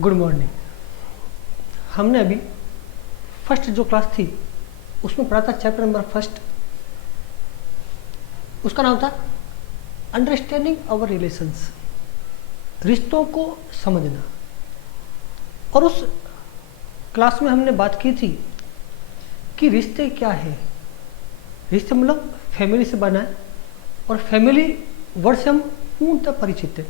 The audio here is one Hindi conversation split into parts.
Good morning. हमने अभी फर्स्ट जो क्लास थी उसमें पढ़ा था चैप्टर नंबर फर्स्ट, उसका नाम था अंडरस्टैंडिंग आवर रिलेशंस, रिश्तों को समझना। और उस क्लास में हमने बात की थी कि रिश्ते क्या है। रिश्ते मतलब फैमिली से बना है और फैमिली वर्ड से हम पूर्णतः परिचित हैं,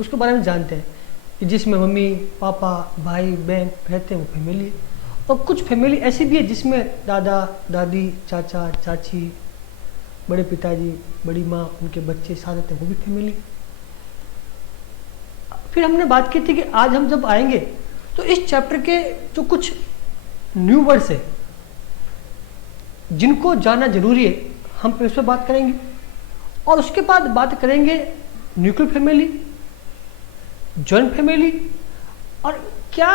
उसके बारे में जानते हैं कि जिसमें मम्मी पापा भाई बहन रहते हैं वो फैमिली है। और कुछ फैमिली ऐसी भी है जिसमें दादा दादी चाचा चाची बड़े पिताजी बड़ी माँ उनके बच्चे साथ रहते हैं, वो भी फैमिली है। फिर हमने बात की थी कि आज हम जब आएंगे तो इस चैप्टर के जो कुछ न्यू वर्ड्स है जिनको जानना जरूरी है हम फिर उस पर बात करेंगे। और उसके बाद बात करेंगे न्यूक्लियर फैमिली, जॉइंट फैमिली, और क्या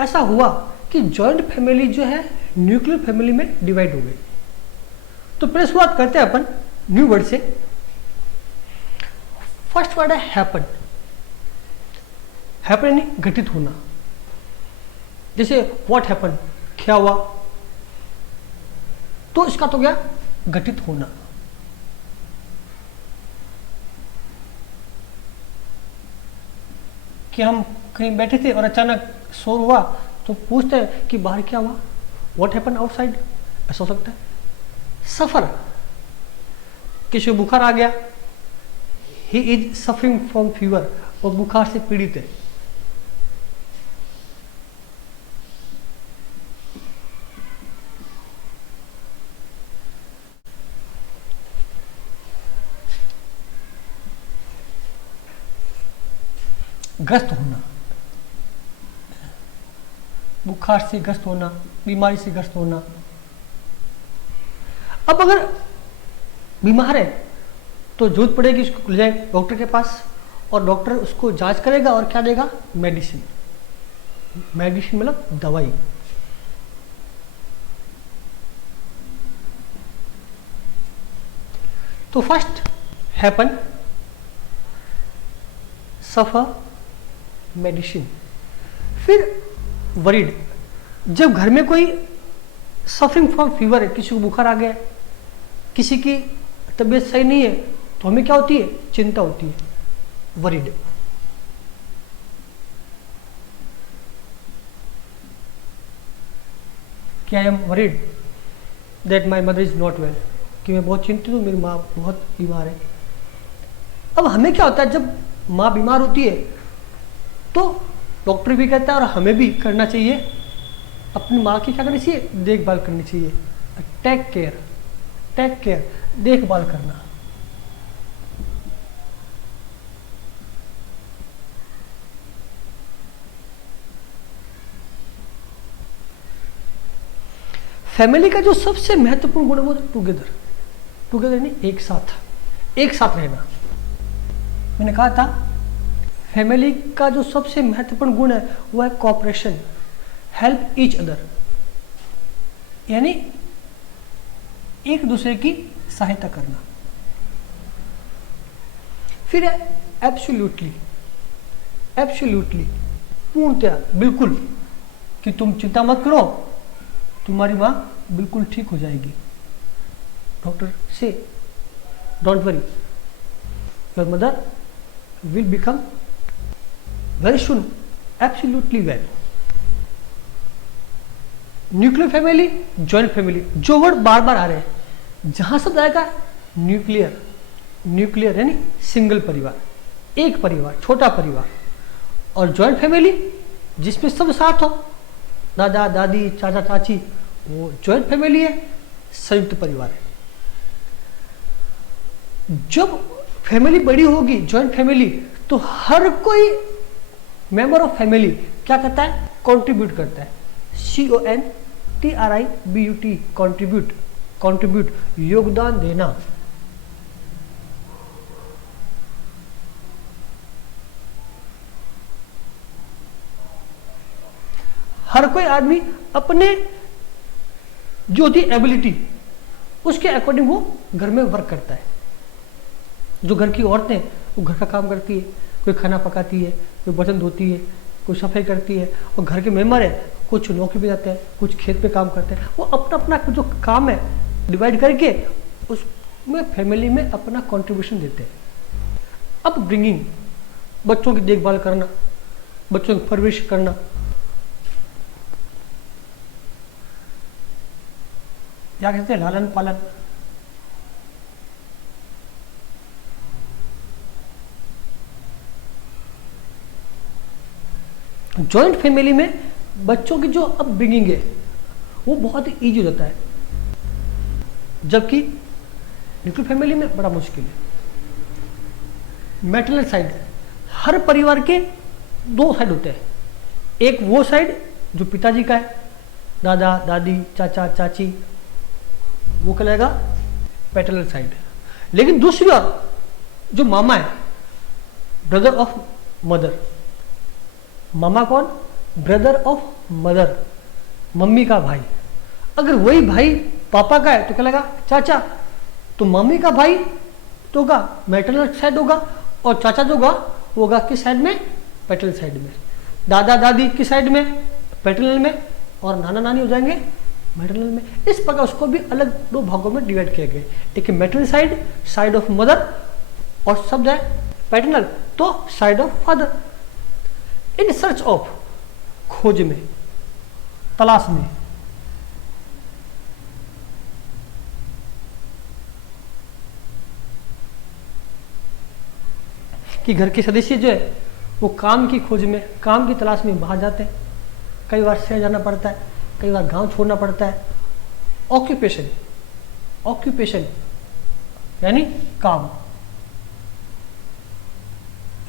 ऐसा हुआ कि जॉइंट फैमिली जो है न्यूक्लियर फैमिली में डिवाइड हो गई। तो पहले शुरुआत करते हैं अपन न्यू वर्ड से। फर्स्ट वर्ड है हैपन। हैपन यानी घटित होना। जैसे व्हाट हैपन, क्या हुआ, तो इसका तो क्या घटित होना। कि हम कहीं बैठे थे और अचानक शोर हुआ तो पूछते हैं कि बाहर क्या हुआ, व्हाट हैपन आउटसाइड, ऐसा हो सकता है। सफर, किसी को बुखार आ गया, he is suffering from fever, और बुखार से पीड़ित है। ग्रस्त होना, बुखार से ग्रस्त होना, बीमारी से ग्रस्त होना। अब अगर बीमार है तो जरूरत पड़ेगी उसको ले जाए डॉक्टर के पास और डॉक्टर उसको जांच करेगा और क्या देगा, मेडिसिन। मेडिसिन मतलब दवाई। तो फर्स्ट हैपन, सफर, मेडिसिन। फिर वरीड, जब घर में कोई सफरिंग फ्रॉम फीवर है, किसी को बुखार आ गया, किसी की तबीयत सही नहीं है, तो हमें क्या होती है, चिंता होती है, वरीड। कि I am worried that my mother is not well, कि मैं बहुत चिंतित हूँ, मेरी माँ बहुत बीमार है। अब हमें क्या होता है, जब माँ बीमार होती है तो डॉक्टर भी कहता है और हमें भी करना चाहिए, अपनी माँ की क्या करनी चाहिए, देखभाल करनी चाहिए। टेक केयर, टेक केयर, देखभाल करना। फैमिली का जो सबसे महत्वपूर्ण गुण है वो टुगेदर। टुगेदर यानी एक साथ, एक साथ रहना। मैंने कहा था फैमिली का जो सबसे महत्वपूर्ण गुण है वो है कोऑपरेशन, हेल्प ईच अदर, यानी एक दूसरे की सहायता करना। फिर है एब्सोल्युटली, एब्सोल्युटली, पूर्णतया, बिल्कुल, कि तुम चिंता मत करो, तुम्हारी माँ बिल्कुल ठीक हो जाएगी। डॉक्टर से don't worry, your mother will become very soon absolutely well. Nuclear family, joint family, जो वर्ड बार बार आ रहे हैं, जहां शब्द आएगा न्यूक्लियर, न्यूक्लियर यानी सिंगल परिवार, एक परिवार, छोटा परिवार। और जॉइंट फैमिली जिसमें सब साथ हो, दादा दादी चाचा चाची, वो जॉइंट फैमिली है, संयुक्त परिवार है। जब फैमिली बड़ी होगी, जॉइंट फैमिली, तो हर कोई मेंबर ऑफ फैमिली क्या करता है, कंट्रीब्यूट करता है। CONTRIBUT, कंट्रीब्यूट, कंट्रीब्यूट, योगदान देना। हर कोई आदमी अपने जो होती एबिलिटी उसके अकॉर्डिंग वो घर में वर्क करता है। जो घर की औरतें वो घर का काम करती है, कोई खाना पकाती है, कोई बर्तन धोती है, कोई सफाई करती है, और घर के मेंबर है कुछ नौकरी पे जाते हैं, कुछ खेत पे काम करते हैं। वो अपना अपना जो काम है डिवाइड करके उसमें फैमिली में अपना कंट्रीब्यूशन देते हैं। अब ब्रिंगिंग, बच्चों की देखभाल करना, बच्चों की परवरिश करना, क्या कहते हैं, लालन पालन। जॉइंट फैमिली में बच्चों की जो अपब्रिंगिंग है वो बहुत ही ईजी हो जाता है, जबकि न्यूक्लियर फैमिली में बड़ा मुश्किल है। मैटरनल साइड, हर परिवार के दो साइड होते हैं। एक वो साइड जो पिताजी का है, दादा दादी चाचा चाची, वो कहलाएगा पैटर्नल साइड। लेकिन दूसरी ओर जो मामा है, ब्रदर ऑफ मदर। मामा कौन? ब्रदर ऑफ मदर, मम्मी का भाई। अगर वही भाई पापा का है तो क्या लगा? चाचा। तो मम्मी का भाई तो होगा मैटरनल साइड होगा, और चाचा जो होगा वो होगा किस साइड में? पैटर्नल साइड में। दादा दादी किस साइड में? पैटर्नल में। और नाना नानी हो जाएंगे मैटरनल में। इस प्रकार उसको भी अलग दो भागों में डिवाइड किया गया। एक maternal side, side of mother, और शब्द है पैटर्नल तो side of father. In search of, खोज में, तलाश में, कि घर के सदस्य जो है वो काम की खोज में, काम की तलाश में बाहर जाते हैं। कई बार शहर जाना पड़ता है, कई बार गांव छोड़ना पड़ता है। ऑक्यूपेशन, ऑक्यूपेशन यानी काम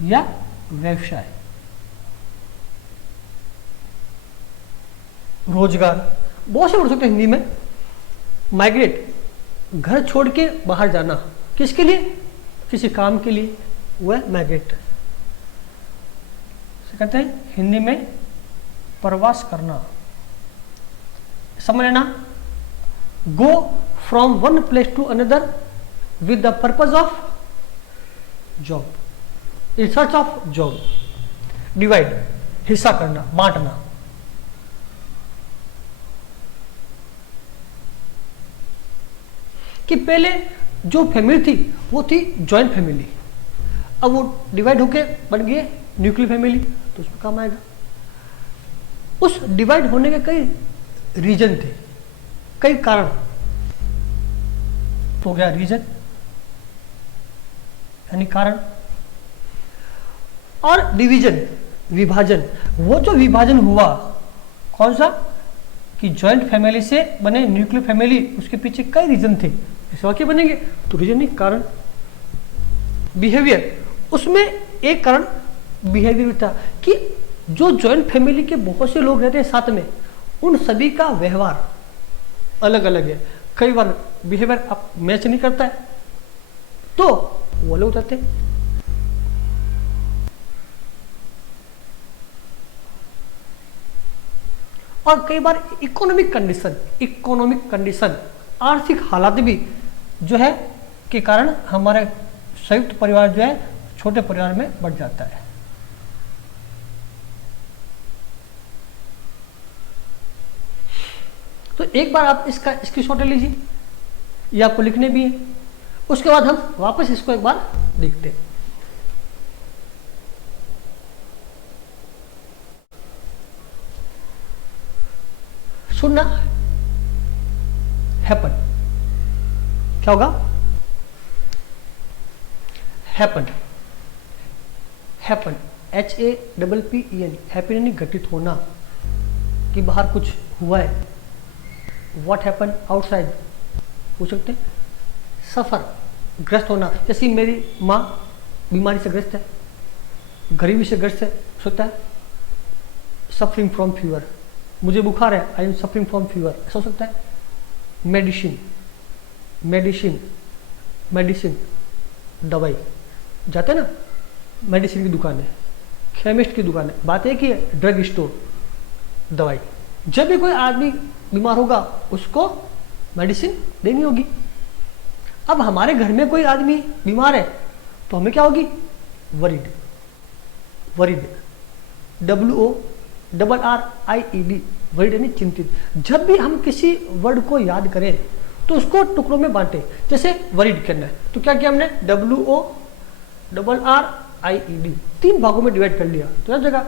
या व्यवसाय, रोजगार, बहुत से वर्ड सकते हैं हिंदी में। माइग्रेट, घर छोड़ के बाहर जाना, किसके लिए? किसी काम के लिए, वह माइग्रेट। कहते हैं हिंदी में प्रवास करना। समझ लेना, go from one place to another with the purpose of job, in search of job. Divide, हिस्सा करना, बांटना। कि पहले जो फैमिली थी वो थी जॉइंट फैमिली, अब वो डिवाइड होके बन गई न्यूक्लियर फैमिली, तो उसमें काम आएगा। उस डिवाइड होने के कई रीजन थे, कई कारण। तो क्या रीजन यानी कारण, और डिवीजन, विभाजन। वो जो विभाजन हुआ कौन सा? कि जॉइंट फैमिली से बने न्यूक्लियर फैमिली, उसके पीछे कई रीजन थे। ऐसे वाक्य बनेंगे तो रीजन नहीं, कारण। बिहेवियर, उसमें एक कारण बिहेवियर था कि जो जॉइंट फैमिली के बहुत से लोग रहते हैं साथ में, उन सभी का व्यवहार अलग अलग है। कई बार बिहेवियर आप मैच नहीं करता है तो वो लोग जाते हैं। और कई बार इकोनॉमिक कंडीशन, आर्थिक हालात भी जो है के कारण हमारे संयुक्त परिवार जो है छोटे परिवार में बढ़ जाता है। तो एक बार आप इसका स्क्रीनशॉट ले लीजिए, ये आपको लिखने भी है। उसके बाद हम वापस इसको एक बार देखते हैं। सुनना, हैपन, क्या होगा? हैपन, हैपन, HAPPEN, हैपन यानी घटित होना, कि बाहर कुछ हुआ है। व्हाट हैपन आउटसाइड, पूछ सकते हैं। सफर, ग्रस्त होना, जैसे मेरी माँ बीमारी से ग्रस्त है, गरीबी से ग्रस्त है, हो सकता है। सफरिंग फ्रॉम फीवर, मुझे बुखार है, I am suffering from fever, ऐसा हो सकता है। मेडिसिन, मेडिसिन, मेडिसिन, दवाई, जाते ना मेडिसिन की दुकान है, केमिस्ट की दुकान है, बात एक ही है, ड्रग स्टोर, दवाई। जब भी कोई आदमी बीमार होगा उसको मेडिसिन देनी होगी। अब हमारे घर में कोई आदमी बीमार है तो हमें क्या होगी? वरीड, वरीड, WORRIED, वरीड यानी चिंतित। जब भी हम किसी वर्ड को याद करें तो उसको टुकड़ों में बांटे। जैसे वरीड करना है तो क्या किया हमने, WORRIED, 3 भागों में डिवाइड कर लिया। तो हर जगह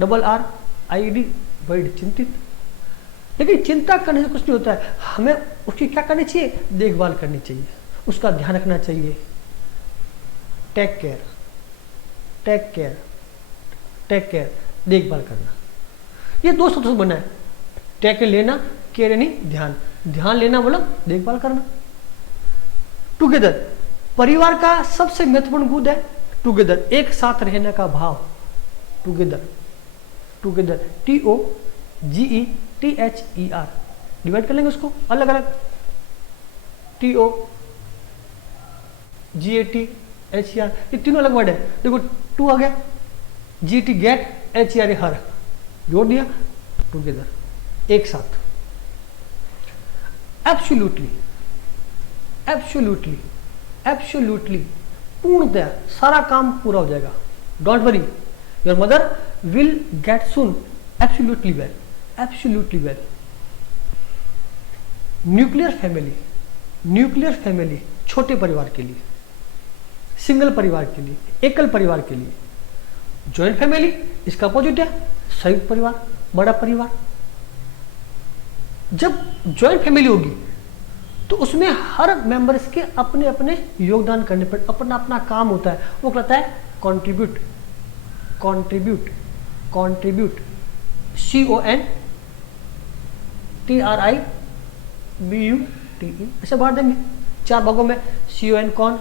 WORRIED, वरीड चिंतित। लेकिन चिंता करने से कुछ नहीं होता है, हमें उसकी क्या करनी चाहिए, देखभाल करनी चाहिए, उसका ध्यान रखना चाहिए। Take care, take care, take care, देखभाल करना। ये 2 शब्द बना है, टेक लेना, केयर यानी ध्यान, ध्यान लेना मतलब देखभाल करना। टुगेदर, परिवार का सबसे महत्वपूर्ण गुण है टुगेदर, एक साथ रहने का भाव। टुगेदर, टुगेदर, TOGETHER, डिवाइड कर लेंगे उसको अलग अलग। TOGATHER, ये तीनों अलग वर्ड है। देखो टू आ गया, GT गेट, HER हर, जोड़ दिया, टुगेदर, एक साथ। एब्सोल्युटली, एब्सोल्युटली, एब्सोल्युटली, पूर्णतया सारा काम पूरा हो जाएगा। Don't worry, your mother will get soon absolutely well, absolutely well. Nuclear family, nuclear family छोटे परिवार के लिए, सिंगल परिवार के लिए, एकल परिवार के लिए। जॉइंट फैमिली इसका अपोजिट है, संयुक्त परिवार, बड़ा परिवार। जब जॉइंट फैमिली होगी तो उसमें हर मेंबर्स के अपने अपने योगदान करने पर अपना अपना काम होता है, वो कहता है कंट्रीब्यूट, कंट्रीब्यूट, कंट्रीब्यूट, CONTRIBUTE, ऐसे बांट देंगे 4 भागों में। CON कौन,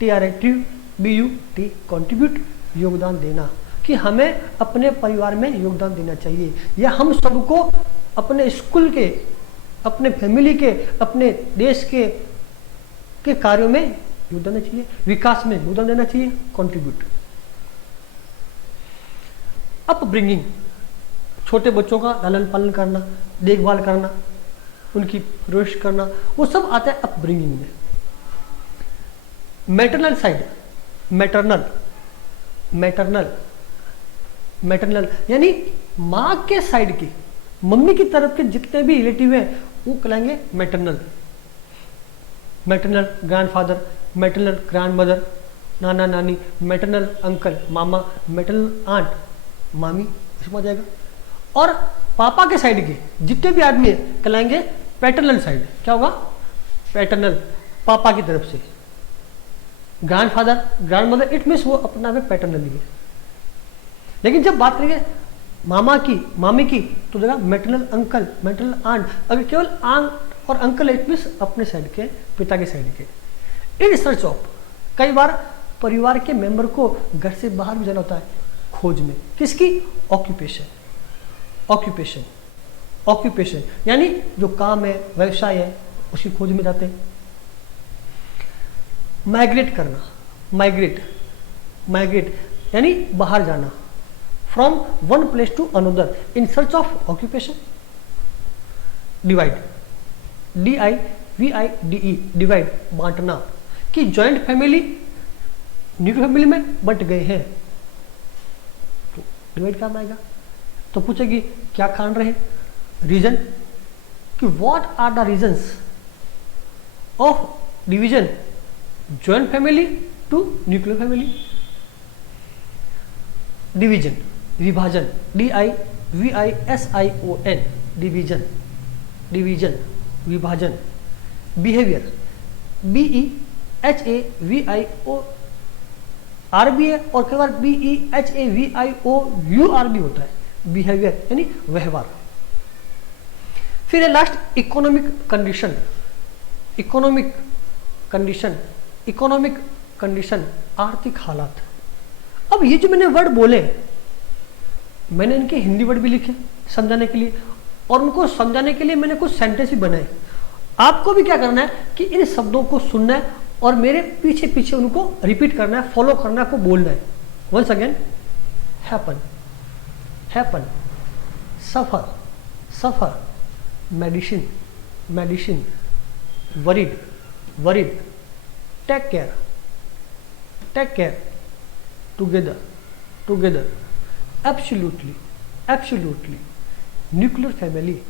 TRIBUT, कंट्रीब्यूट, योगदान देना, कि हमें अपने परिवार में योगदान देना चाहिए, या हम सबको अपने स्कूल के, अपने फैमिली के, अपने देश के कार्यों में योगदान देना चाहिए, विकास में योगदान देना चाहिए, कंट्रीब्यूट। अपब्रिंगिंग, छोटे बच्चों का लालन पालन करना, देखभाल करना, उनकी परवरिश करना, वो सब आता है अपब्रिंगिंग में। Maternal side, maternal, maternal, maternal यानी माँ के साइड के, मम्मी की तरफ के जितने भी रिलेटिव हैं वो कहलाएंगे maternal. Maternal grandfather, maternal grandmother, नाना नानी, मैटरनल अंकल मामा, मैटरनल आंट मामी, इसमें आ जाएगा। और पापा के साइड के जितने भी आदमी हैं कहलाएंगे पैटर्नल साइड। क्या होगा, पैटर्नल, पापा की तरफ से। ग्रैंडफादर, ग्रैंडमदर, इट मीन्स वो अपना में पैटर्नल ही है। लेकिन जब बात करेंगे मामा की, मामी की, तो जगह मैटरनल अंकल, मैटरनल आंट। अगर केवल आंट और अंकल, इट मीन्स अपने साइड के, पिता के साइड के। इन सर्च ऑफ, कई बार परिवार के मेंबर को घर से बाहर भी जाना होता है खोज में, किसकी, ऑक्यूपेशन, ऑक्यूपेशन, ऑक्यूपेशन यानी जो काम है, व्यवसाय है, उसकी खोज में जाते हैं। माइग्रेट करना, माइग्रेट, माइग्रेट यानी बाहर जाना, from one place to another in search of occupation. Divide, DIVIDE, divide, बांटना, कि जॉइंट फैमिली न्यूक्लियर फैमिली में बट गए हैं तो डिवाइड करना आएगा। तो पूछेगी क्या कारण रहे, रीजन, कि what are the reasons of division joint family to nuclear family. Division, विभाजन, DIVISION, डिवीजन, डिवीजन, विभाजन। बिहेवियर, BEHAVIOR भी है और कई बार BEHAVIOUR भी होता है, बिहेवियर यानी व्यवहार। फिर है last economic condition, economic condition, economic condition, आर्थिक हालात। अब ये जो मैंने वर्ड बोले, मैंने इनके हिंदी वर्ड भी लिखे समझाने के लिए, और उनको समझाने के लिए मैंने कुछ सेंटेंस भी बनाए। आपको भी क्या करना है कि इन शब्दों को सुनना है और मेरे पीछे पीछे उनको रिपीट करना है, फॉलो करना है, को बोलना है। Once again, happen, happen, suffer, suffer, medicine, medicine, worried, worried, take care, take care, together, together, absolutely, absolutely, nuclear family,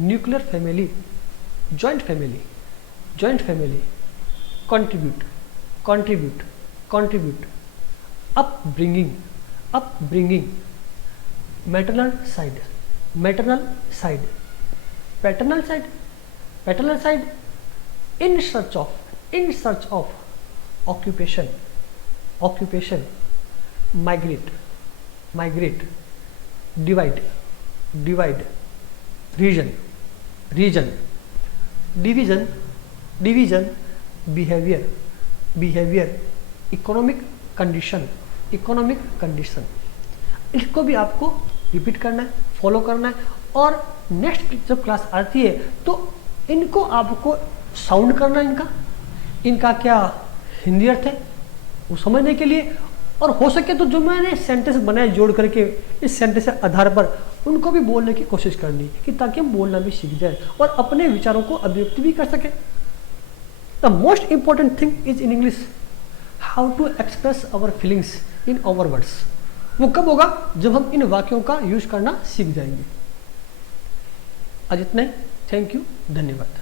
nuclear family, joint family, joint family, contribute, contribute, contribute, upbringing, upbringing, maternal side, maternal side, paternal side, paternal side, in search of, in search of, occupation, occupation, migrate, migrate, divide, divide, reason, reason, division, division, behaviour, behaviour, economic condition, economic condition. इसको भी आपको रिपीट करना है, फॉलो करना है, और नेक्स्ट जब क्लास आती है तो इनको आपको साउंड करना है, इनका क्या हिंदी अर्थ है वो समझने के लिए, और हो सके तो जो मैंने सेंटेंस बनाए जोड़ करके इस सेंटेंस के आधार पर उनको भी बोलने की कोशिश करनी कि ताकि हम बोलना भी सीख जाए और अपने विचारों को अभिव्यक्ति भी कर सकें। The most important thing is in English how to express our feelings in our words. वो कब होगा? जब हम इन वाक्यों का यूज करना सीख जाएंगे। आज इतना ही, थैंक यू, धन्यवाद।